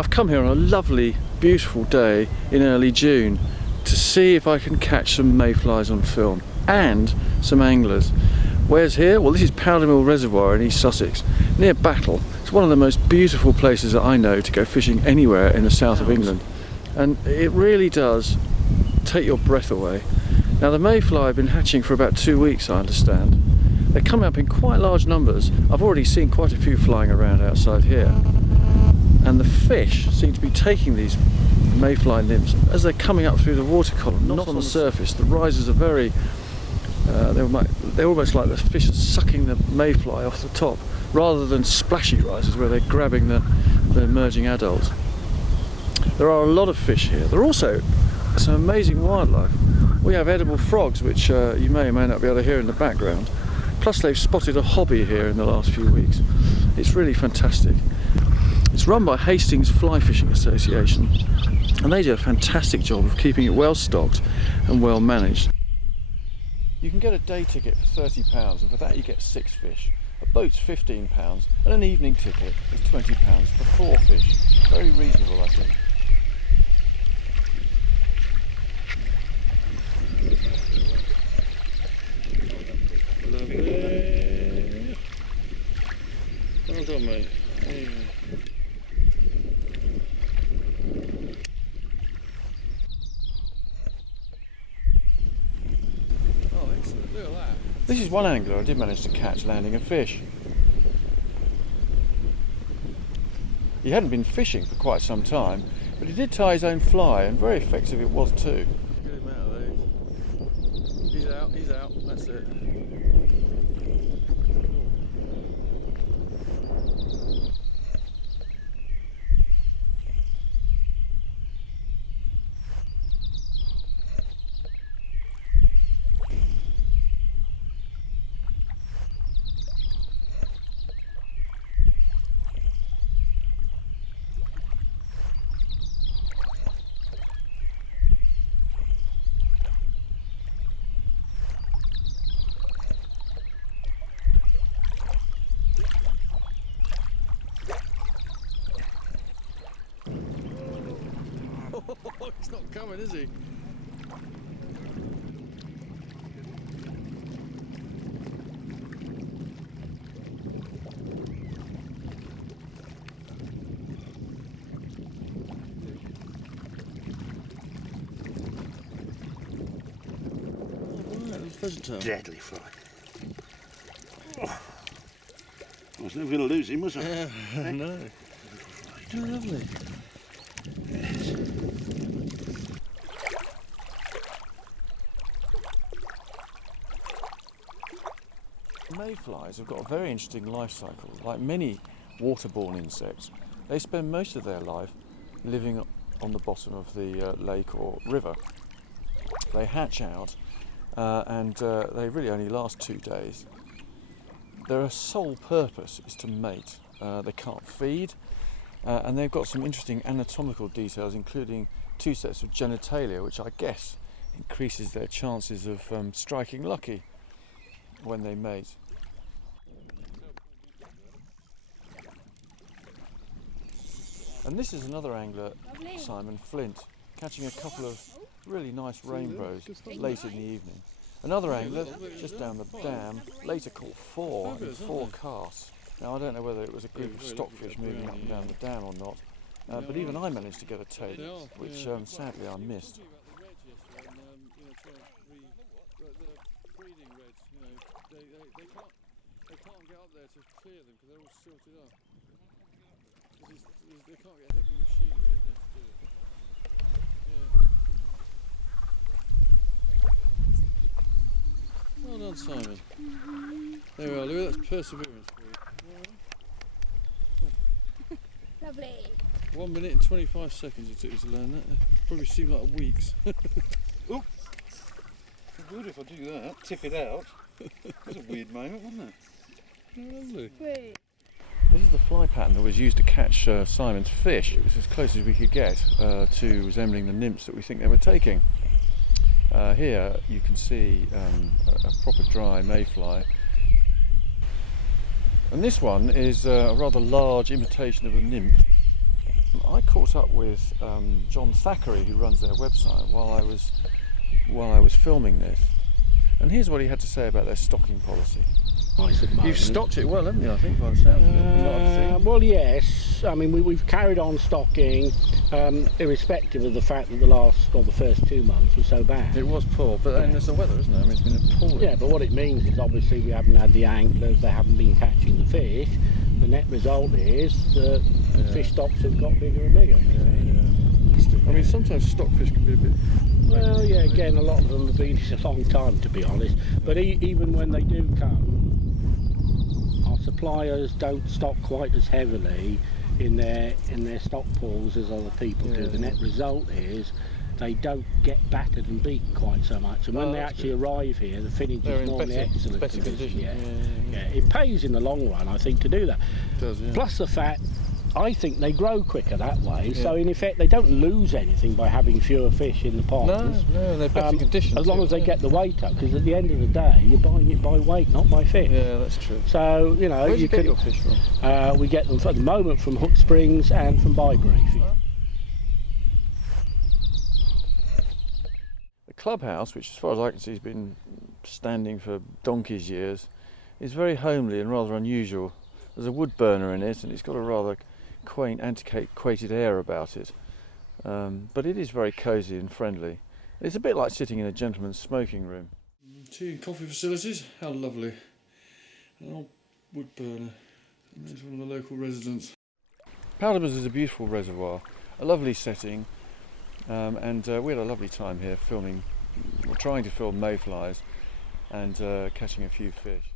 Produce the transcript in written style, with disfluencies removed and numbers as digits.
I've come here on a lovely, beautiful day in early June to see if I can catch some mayflies on film and some anglers. Where's here? Well, this is Powdermill Reservoir in East Sussex, near Battle. It's one of the most beautiful places that I know to go fishing anywhere in the south of England, and it really does take your breath away. Now, the mayfly have been hatching for about 2 weeks, I understand. They're coming up in quite large numbers. I've already seen quite a few flying around outside here. And the fish seem to be taking these mayfly nymphs as they're coming up through the water column, not on the surface. The rises are very, they're almost like the fish are sucking the mayfly off the top, rather than splashy rises where they're grabbing the emerging adults. There are a lot of fish here. There are also some amazing wildlife. We have edible frogs, which you may or may not be able to hear in the background. Plus they've spotted a hobby here in the last few weeks. It's really fantastic. It's run by Hastings Fly Fishing Association, and they do a fantastic job of keeping it well stocked and well managed. You can get a day ticket for £30, and for that you get 6 fish. A boat's £15, and an evening ticket is £20 for 4 fish. Very reasonable, I think. Lovely. Well done, mate. There you go. This is one angler I did manage to catch landing a fish. He hadn't been fishing for quite some time, but he did tie his own fly, and very effective it was too. Get him out of these. He's out, that's it. He's not coming, is he? Deadly fly. Oh. I was never going to lose him, was I? Yeah, no. Oh, lovely. Yes. Mayflies have got a very interesting life cycle. Like many waterborne insects, they spend most of their life living on the bottom of the lake or river. They hatch out and they really only last 2 days. Their sole purpose is to mate. They can't feed, and they've got some interesting anatomical details, including 2 sets of genitalia, which I guess increases their chances of striking lucky when they mate. And this is another angler, Simon Flint, catching a couple of really nice rainbows late in the evening. Another angler just down the dam later caught 4 in 4 casts. Now, I don't know whether it was a group of stockfish moving up and down the dam or not, but even I managed to get a take, which sadly I missed. They can't get up there to clear them because they're all silted up. They can't get heavy machinery in there to do it. Yeah. Well done, Simon. There we are, Louis, that's perseverance for you. Lovely. 1 minute and 25 seconds it took you to learn that. Probably seemed like weeks. Oh, good if I do that. Tip it out. That's a weird moment, wasn't it? Oh, lovely. Wait. This is the fly pattern that was used to catch Simon's fish. It was as close as we could get to resembling the nymphs that we think they were taking. Here you can see a proper dry mayfly. And this one is a rather large imitation of a nymph. I caught up with John Thackeray, who runs their website, while I was filming this, and here's what he had to say about their stocking policy. You've stocked it well, haven't you? I think by the sound of it, from what I've seen. Well, yes. I mean, we've carried on stocking, irrespective of the fact that the first 2 months were so bad. It was poor, but then there's the weather, isn't it? I mean, it's been appalling. Yeah, but what it means is obviously we haven't had the anglers, they haven't been catching the fish. The net result is that fish stocks have got bigger and bigger. I mean, sometimes stockfish can be a bit... Well, yeah, again, a lot of them have been here a long time, to be honest. But even when they do come, our suppliers don't stock quite as heavily in their stock pools as other people do. The net result is they don't get battered and beaten quite so much. And when they actually arrive here, the finnage is normally excellent condition. Yeah, it pays in the long run, I think, to do that. It does, yeah. Plus the fact, I think they grow quicker that way, so in effect they don't lose anything by having fewer fish in the ponds. No, they're better conditioned. As long as they get the weight up, because at the end of the day you're buying it by weight, not by fish. Yeah, that's true. So, you know, where do you get your fish from? We get them at the moment from Hook Springs and from Byberry. The clubhouse, which as far as I can see has been standing for donkey's years, is very homely and rather unusual. There's a wood burner in it, and it's got a rather quaint, antiquated air about it. But it is very cosy and friendly. It's a bit like sitting in a gentleman's smoking room. Tea and coffee facilities, how lovely. An old wood burner. And there's one of the local residents. Powdermill is a beautiful reservoir, a lovely setting, and we had a lovely time here trying to film mayflies and catching a few fish.